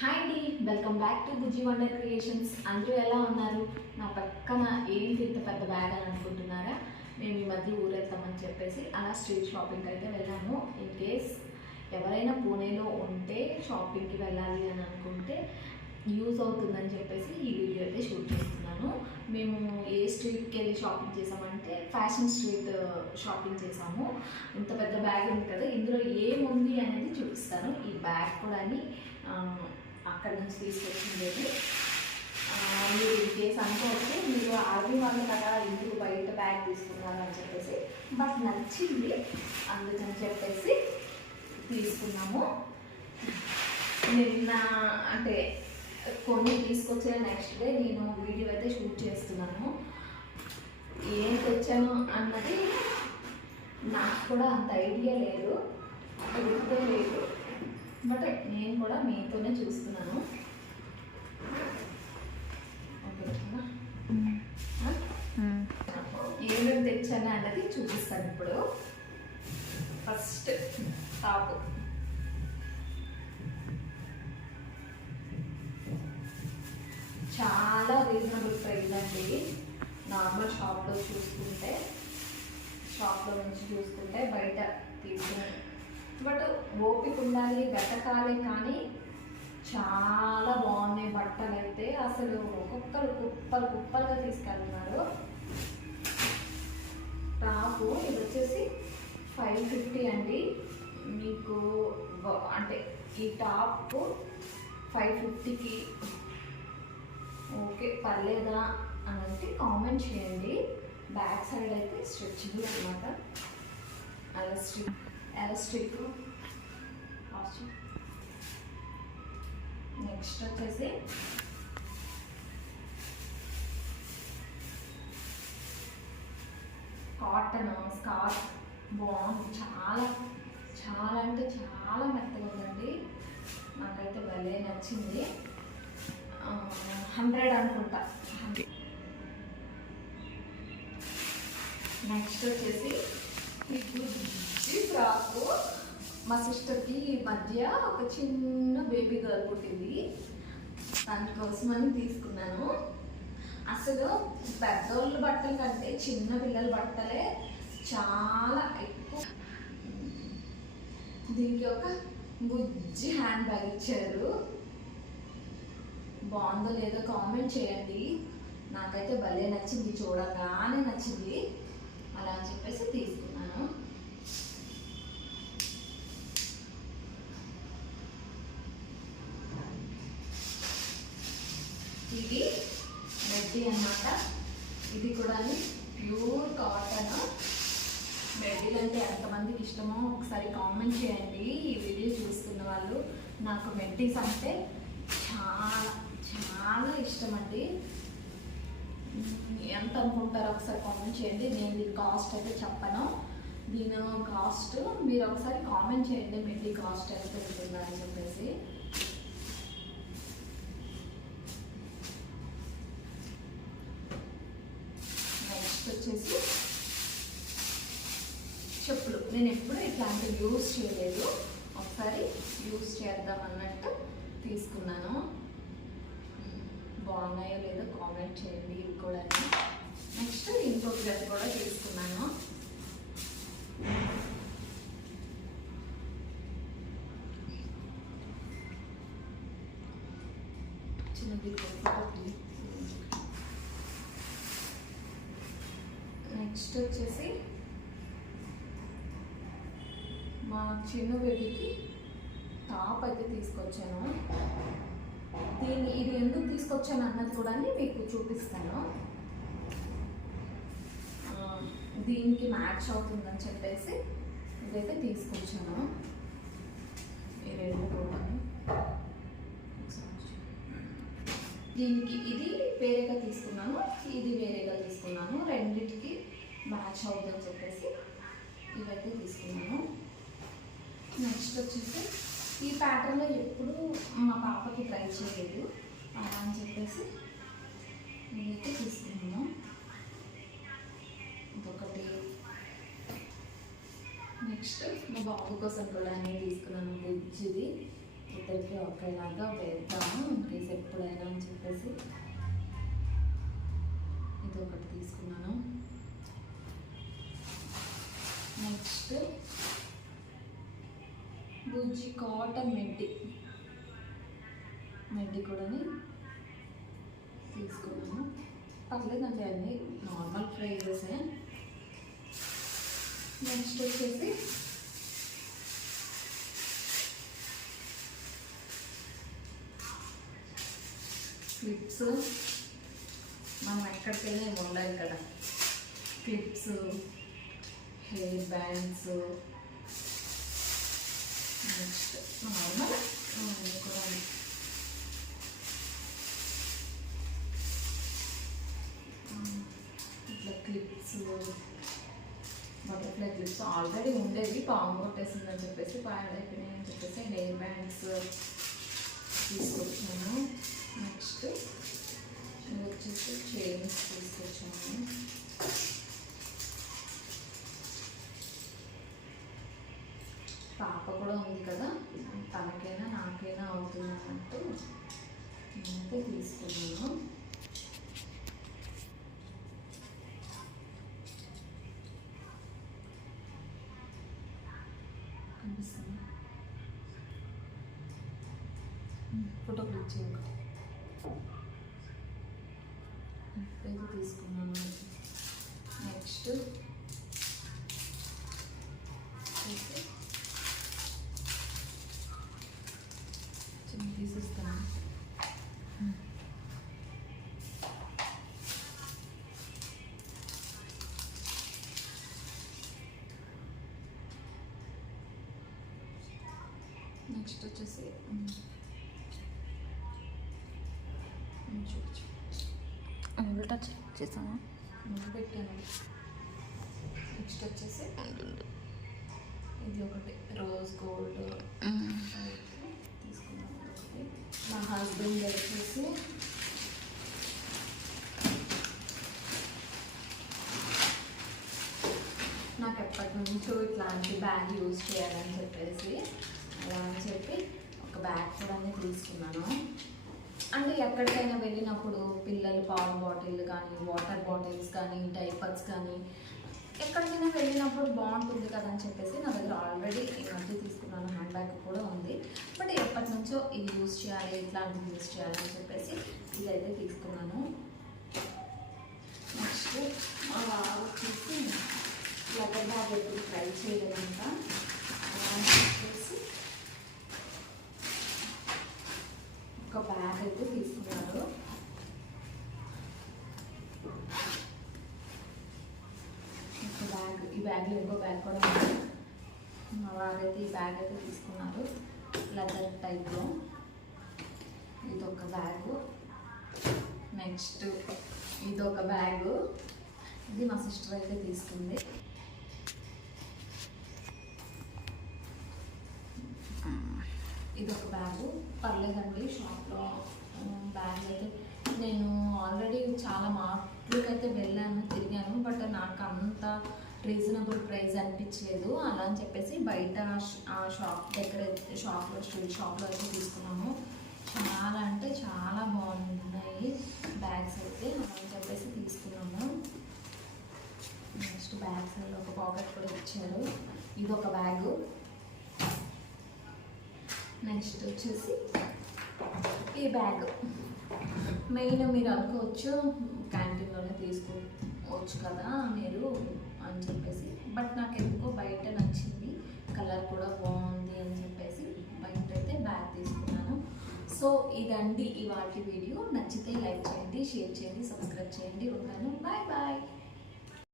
Hi అండి, welcome back to Bujji wonder creations. అందరూ ఎలా ఉన్నారు? నా పక్కన ఏంటి ఇంత పెద్ద బ్యాగ్ అని అనుకుంటున్నారా? మేము ఈ మధ్య ఊరెళ్తామని చెప్పేసి అలా స్ట్రీట్ షాపింగ్కి అయితే వెళ్ళాము. ఇన్ కేస్ ఎవరైనా పూణేలో ఉంటే షాపింగ్కి వెళ్ళాలి అని అనుకుంటే యూజ్ అవుతుందని చెప్పేసి ఈ వీడియో అయితే షూట్ చేస్తున్నాను. మేము ఏ స్ట్రీట్కి వెళ్ళి షాపింగ్ చేసామంటే ఫ్యాషన్ స్ట్రీట్ షాపింగ్ చేసాము. ఇంత పెద్ద బ్యాగ్ ఉంది కదా, ఇందులో ఏముంది అనేది చూపిస్తాను. ఈ బ్యాగ్ కూడా అక్కడి నుంచి తీసుకొచ్చింది. మీరు ఇన్ కేస్ అనుకోవచ్చు, మీరు ఆర్మీ వాళ్ళు కదా ఇంటికి బయట బ్యాగ్ తీసుకున్నారు అని చెప్పేసి, బట్ నచ్చింది అందుకని చెప్పేసి తీసుకున్నాము. నిన్న అంటే కొన్ని తీసుకొచ్చే నెక్స్ట్ డే నేను వీడియో అయితే షూట్ చేస్తున్నాను. ఏం తెచ్చాను అన్నది నాకు కూడా అంత ఐడియా లేదు, గుర్తే లేదు. బట్ నేను కూడా మీతోనే చూస్తున్నాను. ఏమేమి తెచ్చాను అన్నది చూపిస్తాను ఇప్పుడు. First top. చాలా రీజనబుల్ ప్రైస్ అండి. నార్మల్ షాప్లో నుంచి చూసుకుంటే బయట తీసుకుని, బట్ ఓపిక ఉండాలి, వెతకాలి. కానీ చాలా బాగున్నాయి బట్టలు అయితే. అసలు ఒక్కొక్కరు కుప్పలుగా తీసుకెళ్తున్నారు. టాపు ఇది వచ్చేసి 550 అండి. మీకు అంటే ఈ టాప్ 550కి ఓకే పర్లేదా అని అంటే కామెంట్ చేయండి. బ్యాక్ సైడ్ అయితే స్ట్రెచబుల్ అనమాట, ఎలాస్టిక్. నెక్స్ట్ వచ్చేసి కాటన్ స్కార్ఫ్. బాగుంది, చాలా చాలా అంటే చాలా మెత్తగా ఉందండి. నాకైతే భలే నచ్చింది. 100 అనుకుంటా. నెక్స్ట్ వచ్చేసి ఈ బుజ్జి ఫ్రాక్. మా సిస్టర్కి ఈ మధ్య ఒక చిన్న బేబీ గర్ల్ పుట్టింది, దానికోసమని తీసుకున్నాను. అసలు పెద్దోళ్ళ బట్టల కంటే చిన్న పిల్లల బట్టలే చాలా ఎక్కువ. దీనికి ఒక బుజ్జి హ్యాండ్ బ్యాగ్ ఇచ్చారు. బాగుందో లేదో కామెంట్ చేయండి. నాకైతే భలే నచ్చింది, చూడగానే నచ్చింది. అలా అని చెప్పేసి తీసుకున్నాను. ఇది మెడ్డీ అన్నమాట. ఇది కూడా ప్యూర్ కాటన్. మెడ్డీలు అంటే ఎంతమందికి ఇష్టమో ఒకసారి కామెంట్ చేయండి. ఈ వీడియో చూస్తున్న వాళ్ళు. నాకు మెడ్డీస్ అంటే చాలా చాలా ఇష్టం అండి. ఎంత అనుకుంటారో ఒకసారి కామెంట్ చేయండి. నేను దీని కాస్ట్ అయితే చెప్పను. దీని కాస్ట్ మీరు ఒకసారి కామెంట్ చేయండి, మెడ్డీ కాస్ట్ ఎంత ఉంటుందా అని చెప్పేసి. నెక్స్ట్ వచ్చేసి చెప్పులు. నేను ఎప్పుడు ఇట్లాంటివి యూజ్ చేయలేదు, ఒకసారి యూజ్ చేద్దాం అన్నట్టు తీసుకున్నాను. బాగున్నాయో లేదో కామెంట్ చేయండి. ఇవి కూడా. నెక్స్ట్ ఇంకొక జత కూడా తీసుకున్నాను. చిన్నది. నెక్స్ట్ వచ్చేసి మా చిన్న బేబీకి టాప్ అయితే తీసుకొచ్చాను. ఇది ఎందుకు తీసుకొచ్చాను అన్నది కూడా మీకు చూపిస్తాను. దీనికి మ్యాచ్ అవుతుందని చెప్పేసి ఇదైతే తీసుకొచ్చాను. ఈ రెండు కూడా దీనికి ఇది వేరేగా తీసుకున్నాను, ఇది వేరేగా తీసుకున్నాను. రెండింటికి మ్యాచ్ అవుతుందని చెప్పేసి ఇవైతే తీసుకున్నాను. నెక్స్ట్ వచ్చేసి ఈ ప్యాటర్న్లో ఎప్పుడు మా పాపకి ట్రై చేయలేదు, అలా అని చెప్పేసి నేనైతే తీసుకున్నాను. ఇంకొకటి నెక్స్ట్ మా బాబు కోసం కూడా నేను తీసుకున్నాను. బుజ్జిది ఇద్దరికి ఒకేలాగా వేద్దాము ఇన్కేస్ ఎప్పుడైనా అని చెప్పేసి ఇది ఒకటి తీసుకున్నాను. నెక్స్ట్ బుజ్జి కాటన్ మెడ్డి కూడా తీసుకున్నాను. పర్లేదండి, అన్నీ నార్మల్ ప్రైజెసే. నెక్స్ట్ వచ్చేసి క్లిప్స్. మనం ఎక్కడికి వెళ్ళి ఉండాలి ఇక్కడ. Clips, hair bands, next normal కూడా ఇట్లా క్లిప్స్, బటర్ఫ్లై క్లిప్స్ ఆల్రెడీ ఉండేవి, పాము కొట్టేసిందని చెప్పేసి పాడైపోయినాయి అని చెప్పేసి హెయిర్ బ్యాండ్స్ తీసుకొచ్చాను. నెక్స్ట్ ఇది వచ్చేసి చైన్స్ తీసుకొచ్చాను. పాప కూడా ఉంది కదా, తనకైనా నాకైనా అవుతుంది అన్నట్టు నేనైతే తీసుకున్నాను. కనిపిస్తుంది, ఫోటో క్లిక్ చేయండి. ఇప్పుడైతే తీసుకున్నాను. నెక్స్ట్ చిన్న తీసేస్తాను. నెక్స్ట్ వచ్చేసి టచ్ చేసాను, పెట్టాను. నెక్స్ట్ వచ్చేసి ఇది ఒకటి రోజ్ గోల్డ్ తీసుకున్నాను. ఒకటి మా హస్బెండ్ వచ్చేసి నాకు ఎప్పటి నుంచో ఇట్లాంటి బ్యాగ్ యూజ్ చేయాలని చెప్పేసి అలా అని చెప్పి ఒక బ్యాగ్ కూడా తీసుకున్నాను. అంటే ఎక్కడికైనా వెళ్ళినప్పుడు పిల్లలు పాలు బాటిల్ కానీ, వాటర్ బాటిల్స్ కానీ, డైపర్స్ కానీ ఎక్కడికైనా వెళ్ళినప్పుడు బాగుంటుంది కదా అని చెప్పేసి నా దగ్గర ఆల్రెడీ ఈ మధ్య తీసుకున్నాను. హ్యాండ్ బ్యాగ్ కూడా ఉంది, బట్ ఎప్పటి నుంచో ఇది యూజ్ చేయాలి, ఇట్లాంటివి యూజ్ చేయాలని చెప్పేసి ఇదైతే తీసుకున్నాను. నెక్స్ట్ మా బాగా వచ్చేసి లెదర్ బ్యాగ్ ఎప్పుడు ట్రై చేయలేదంట, అలా అని చెప్పేసి ఒక బ్యాగ్ అయితే తీసుకున్నారు. ఒక బ్యాగ్, ఈ బ్యాగ్లో ఇంకో బ్యాగ్ కూడా ఉంది. మా వారైతే ఈ బ్యాగ్ అయితే తీసుకున్నారు లెదర్ టైప్లో. ఇదొక బ్యాగు. నెక్స్ట్ ఇదొక బ్యాగు, ఇది మా సిస్టర్ అయితే తీసుకుంది. ఇదొక బ్యాగు, పర్లేదండి. షాప్లో బ్యాగ్ అయితే నేను ఆల్రెడీ చాలా మార్కెట్కి అయితే వెళ్ళాను, తిరిగాను, బట్ నాకు అంత రీజనబుల్ ప్రైస్ అనిపించలేదు. అలా అని చెప్పేసి బయట ఆ షాప్ దగ్గర స్ట్రీట్ షాప్లో అయితే తీసుకున్నాము. చాలా అంటే చాలా బాగున్నాయి బ్యాగ్స్ అయితే, అలా అని చెప్పేసి తీసుకున్నాము. నెక్స్ట్ బ్యాగ్స్ ఒక పాకెట్ కూడా ఇచ్చారు. ఇదొక బ్యాగు. నెక్స్ట్ వచ్చేసి ఈ బ్యాగ్. మెయిన్ మీరు అనుకోవచ్చు క్యాంటీన్లోనే తీసుకోవచ్చు కదా మీరు అని చెప్పేసి, బట్ నాకు ఎందుకో బయట నచ్చింది, కలర్ కూడా బాగుంది అని చెప్పేసి బయట అయితే బ్యాగ్ తీసుకున్నాను. సో ఇదండి ఇవాళ వీడియో. నచ్చితే లైక్ చేయండి, షేర్ చేయండి, సబ్స్క్రైబ్ చేయండి. ఉంటాను, బాయ్ బాయ్.